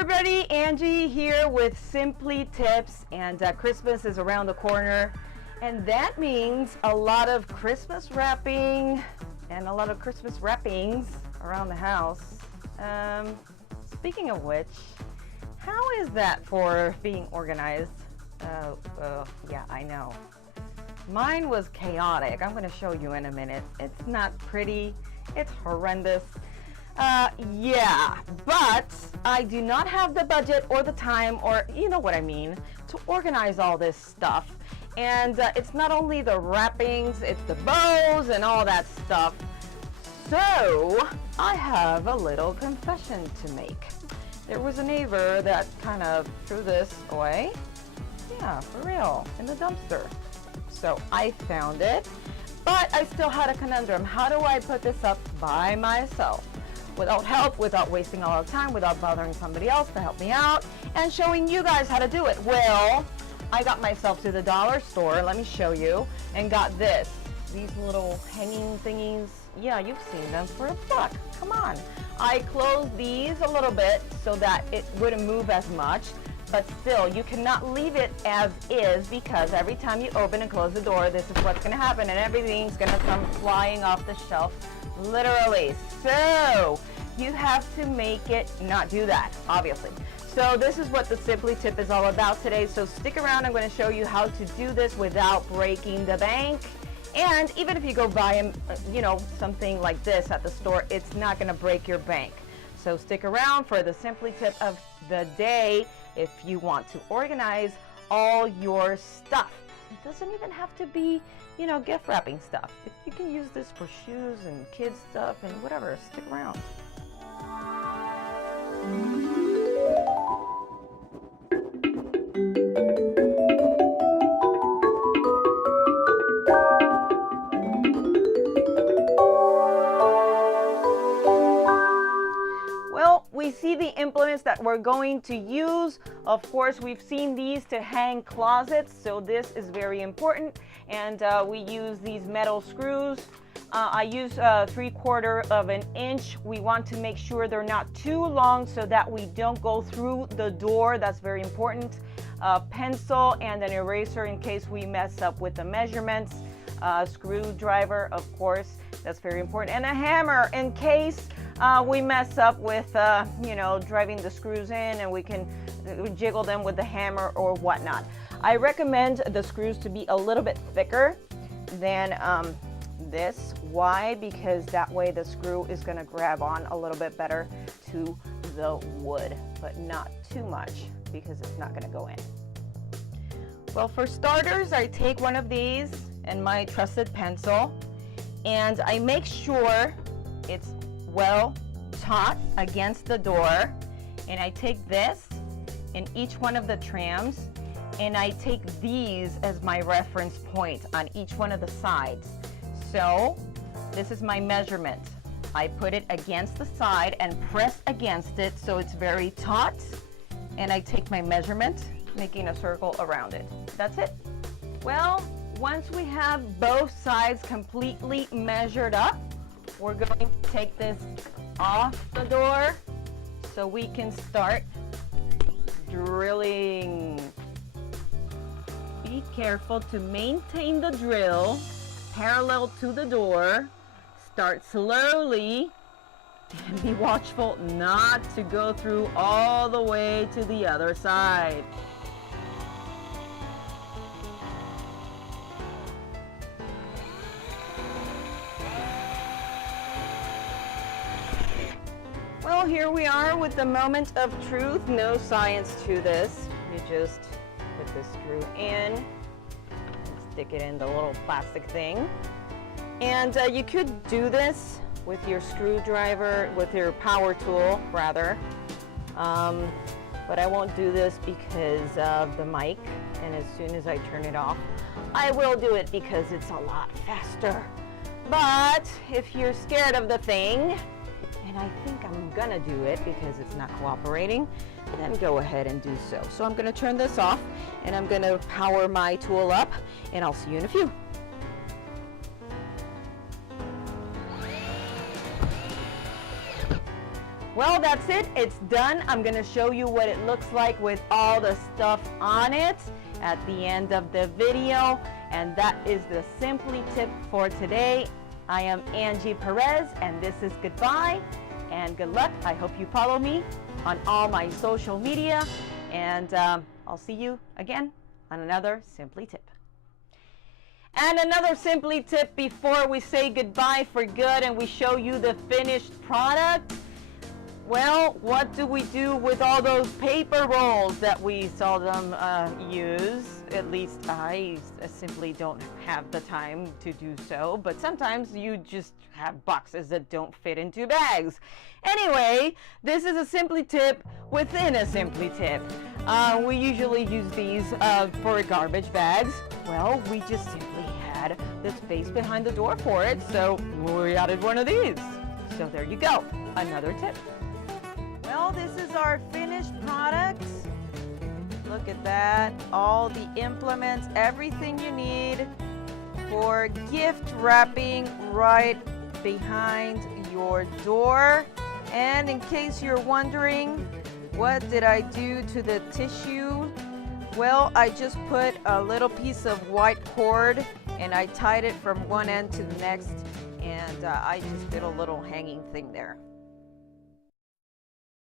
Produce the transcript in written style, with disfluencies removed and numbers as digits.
everybody, Angie here with SimpliTips, and Christmas is around the corner, and that means a lot of Christmas wrapping and a lot of Christmas wrappings around the house. Speaking of which, how is that for being organized? Yeah, I know. Mine was chaotic. I'm going to show you in a minute. It's not pretty. It's horrendous. Yeah, but I do not have the budget or the time, or you know what I mean, to organize all this stuff. And it's not only the wrappings, it's the bows and all that stuff. So I have a little confession to make. There was a neighbor that kind of threw this away. Yeah, for real, in the dumpster. So I found it, but I still had a conundrum. How do I put this up by myself? Without help, without wasting a lot of time, without bothering somebody else to help me out, and showing you guys how to do it. Well, I got myself to the dollar store, let me show you, and got these little hanging thingies. Yeah, you've seen them for $1. Come on. I closed these a little bit so that it wouldn't move as much, but still, you cannot leave it as is, because every time you open and close the door, this is what's going to happen, and everything's going to come flying off the shelf, literally. So you have to make it not do that, obviously. So this is what the SimpliTip is all about today. So stick around. I'm going to show you how to do this without breaking the bank. And even if you go buy something like this at the store, it's not going to break your bank. So stick around for the SimpliTip of the day if you want to organize all your stuff. It doesn't even have to be, gift wrapping stuff. You can use this for shoes and kids stuff and whatever. Stick around. Well, we see the implements that we're going to use. Of course, we've seen these to hang closets, so this is very important. And we use these metal screws. I use 3/4 of an inch. We want to make sure they're not too long so that we don't go through the door. That's very important. A pencil and an eraser in case we mess up with the measurements. Screwdriver, of course, that's very important. And a hammer in case we mess up with, driving the screws in, and we can jiggle them with the hammer or whatnot. I recommend the screws to be a little bit thicker than this. Why? Because that way the screw is going to grab on a little bit better to the wood, but not too much because it's not going to go in. Well, for starters, I take one of these and my trusted pencil, and I make sure it's well taut against the door, and I take this in each one of the trams, and I take these as my reference point on each one of the sides. So this is my measurement. I put it against the side and press against it so it's very taut, and I take my measurement, making a circle around it. That's it. Well, once we have both sides completely measured up, we're going to take this off the door so we can start drilling. Be careful to maintain the drill parallel to the door. Start slowly and be watchful not to go through all the way to the other side. Well, here we are with the moment of truth. No science to this. You just put the screw in and stick it in the little plastic thing. And you could do this with your screwdriver, with your power tool, rather. But I won't do this because of the mic. And as soon as I turn it off, I will do it because it's a lot faster. But if you're scared of the thing, and I think I'm gonna do it because it's not cooperating, then go ahead and do so. So I'm gonna turn this off, and I'm gonna power my tool up, and I'll see you in a few. Well, that's it. It's done. I'm going to show you what it looks like with all the stuff on it at the end of the video. And that is the Simply Tip for today. I am Angie Perez, and this is goodbye and good luck. I hope you follow me on all my social media, and I'll see you again on another Simply Tip. And another Simply Tip before we say goodbye for good and we show you the finished product. Well, what do we do with all those paper rolls that we seldom use? At least I simply don't have the time to do so, but sometimes you just have boxes that don't fit into bags. Anyway, this is a Simply Tip within a Simply Tip. We usually use these for garbage bags. Well, we just simply had the space behind the door for it, so we added one of these. So there you go, another tip. Well, this is our finished product. Look at that. All the implements, everything you need for gift wrapping right behind your door. And in case you're wondering, what did I do to the tissue? Well, I just put a little piece of white cord and I tied it from one end to the next, and I just did a little hanging thing there.